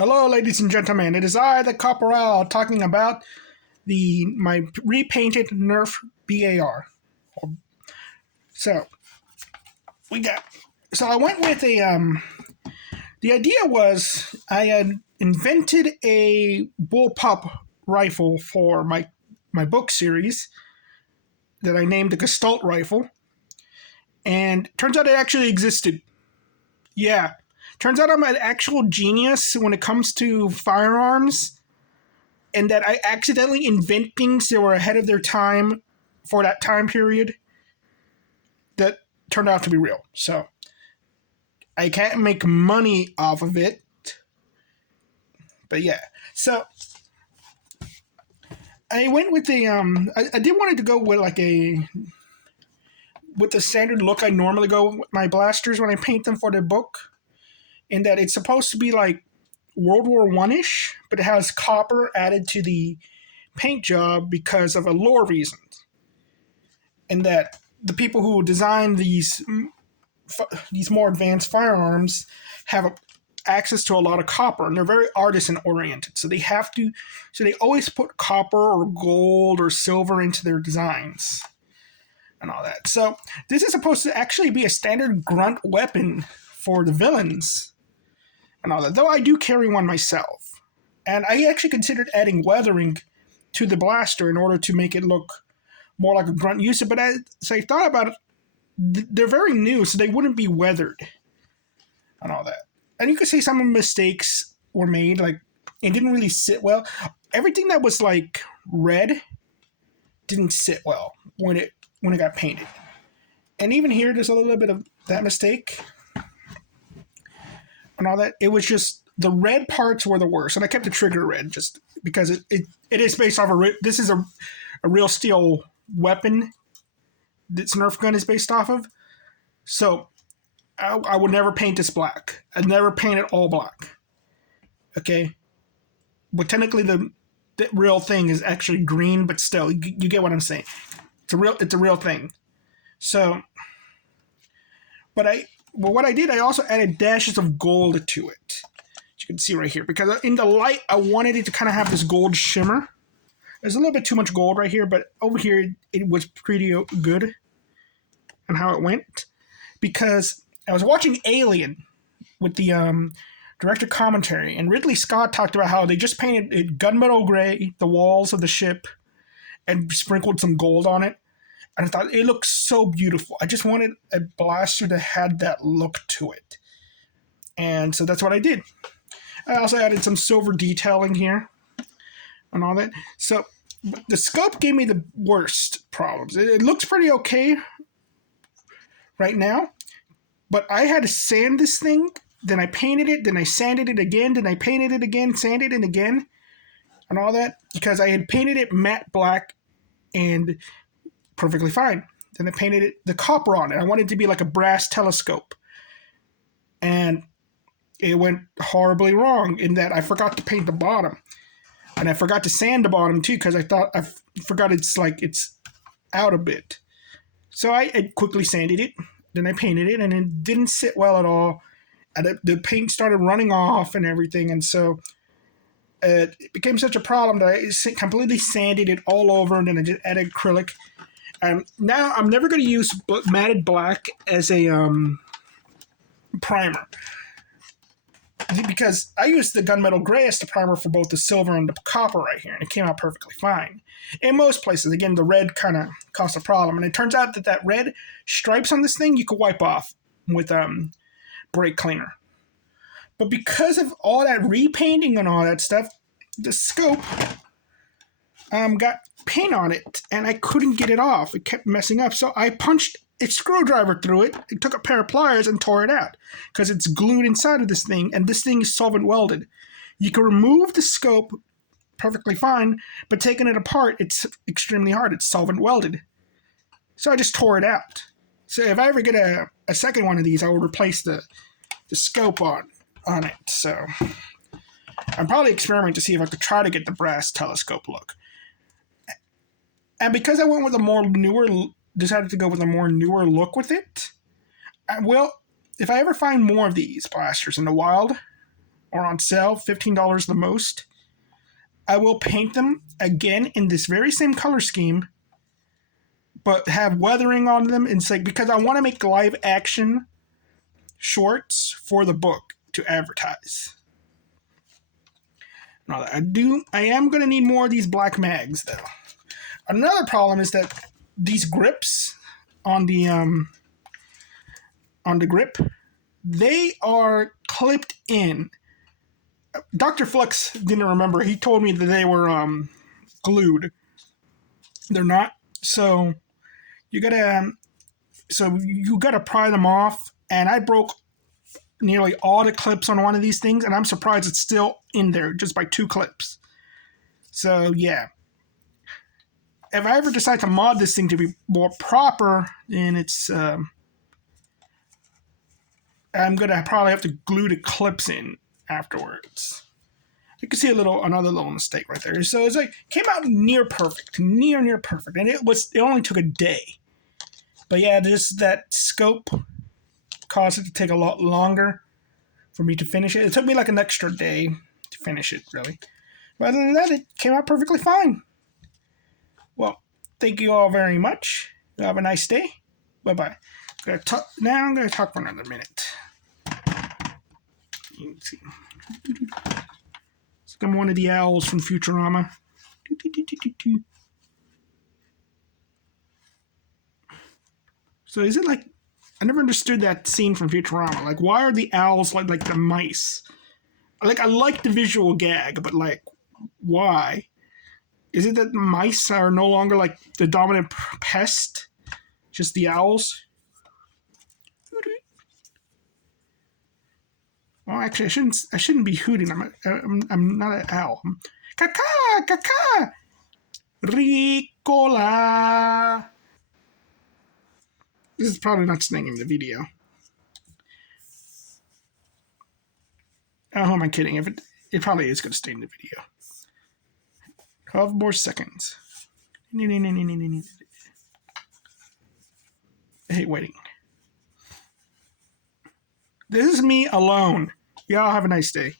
Hello, ladies and gentlemen. It is I, the Corporal, talking about my repainted Nerf B-AR. So we got. So I went with a. The idea was I had invented a bullpup rifle for my book series that I named the Gestalt rifle, and turns out it actually existed. Yeah. Turns out I'm an actual genius when it comes to firearms, and that I accidentally invent things that were ahead of their time for that time period that turned out to be real. So I can't make money off of it. But yeah. So I went with the I did wanted to go with with the standard look I normally go with my blasters when I paint them for the book. In that it's supposed to be like World War One-ish, but it has copper added to the paint job because of a lore reason. And that the people who design these more advanced firearms have access to a lot of copper, and they're very artisan oriented. So they always put copper or gold or silver into their designs and all that. So this is supposed to actually be a standard grunt weapon for the villains and all that, though I do carry one myself. And I actually considered adding weathering to the blaster in order to make it look more like a grunt user, but as I thought about it, they're very new, so they wouldn't be weathered and all that. And you could say some of the mistakes were made, like it didn't really sit well. Everything that was like red didn't sit well when it got painted. And even here, there's a little bit of that mistake and all that. It was just the red parts were the worst, and I kept the trigger red just because it is based off this is a real steel weapon this Nerf gun is based off of. So I would never paint this black. I'd never paint it all black. Okay, but technically the real thing is actually green, but still, you get what I'm saying. It's a real thing. So, but what I did, I also added dashes of gold to it. As you can see right here, because in the light, I wanted it to kind of have this gold shimmer. There's a little bit too much gold right here, but over here, it was pretty good on how it went. Because I was watching Alien with the director commentary, and Ridley Scott talked about how they just painted it gunmetal gray, the walls of the ship, and sprinkled some gold on it. And I thought it looked so beautiful. I just wanted a blaster that had that look to it. And so that's what I did. I also added some silver detailing here and all that. So the scope gave me the worst problems. It looks pretty okay right now, but I had to sand this thing. Then I painted it. Then I sanded it again. Then I painted it again, sanded it again, and all that because I had painted it matte black and perfectly fine. Then I painted the copper on it. I wanted it to be like a brass telescope. And it went horribly wrong in that I forgot to paint the bottom. And I forgot to sand the bottom too because I forgot it's out a bit. So I quickly sanded it. Then I painted it and it didn't sit well at all. And the paint started running off and everything. And so it became such a problem that I completely sanded it all over and then I just added acrylic. Now I'm never going to use matted black as a primer because I used the gunmetal gray as the primer for both the silver and the copper right here, and it came out perfectly fine. In most places, again, the red kind of caused a problem, and it turns out that red stripes on this thing you could wipe off with brake cleaner. But because of all that repainting and all that stuff, the scope got paint on it, and I couldn't get it off. It kept messing up. So I punched a screwdriver through it, and took a pair of pliers and tore it out because it's glued inside of this thing, and this thing is solvent welded. You can remove the scope perfectly fine, but taking it apart, it's extremely hard. It's solvent welded. So I just tore it out. So if I ever get a second one of these, I will replace the scope on it. So I'm probably experimenting to see if I could try to get the brass telescope look. And because I went with decided to go with a more newer look with it, if I ever find more of these blasters in the wild, or on sale, $15 the most. I will paint them again in this very same color scheme, but have weathering on them, and say, because I want to make live action shorts for the book to advertise. Now, I am going to need more of these black mags though. Another problem is that these grips on the grip, they are clipped in. Dr. Flux didn't remember. He told me that they were glued. They're not. So you gotta pry them off. And I broke nearly all the clips on one of these things, and I'm surprised it's still in there just by 2 clips. So yeah. If I ever decide to mod this thing to be more proper, then it's I'm gonna probably have to glue the clips in afterwards. You can see another little mistake right there. So it's like came out near perfect, near perfect, and it only took a day. But yeah, that scope caused it to take a lot longer for me to finish it. It took me like an extra day to finish it, really. But other than that, it came out perfectly fine. Well, thank you all very much. You have a nice day. Bye-bye. Now I'm going to talk for another minute. Let's see. I'm one of the owls from Futurama. So is it like... I never understood that scene from Futurama. Like, why are the owls like the mice? Like, I like the visual gag, but like, why? Is it that mice are no longer like the dominant pest? Just the owls? Well, actually, I shouldn't be hooting. I'm not an owl. Caca, caca, Ricola. This is probably not staying in the video. Oh, who am I kidding? If it probably is going to stay in the video. 12 more seconds. I hate waiting. This is me alone. Y'all have a nice day.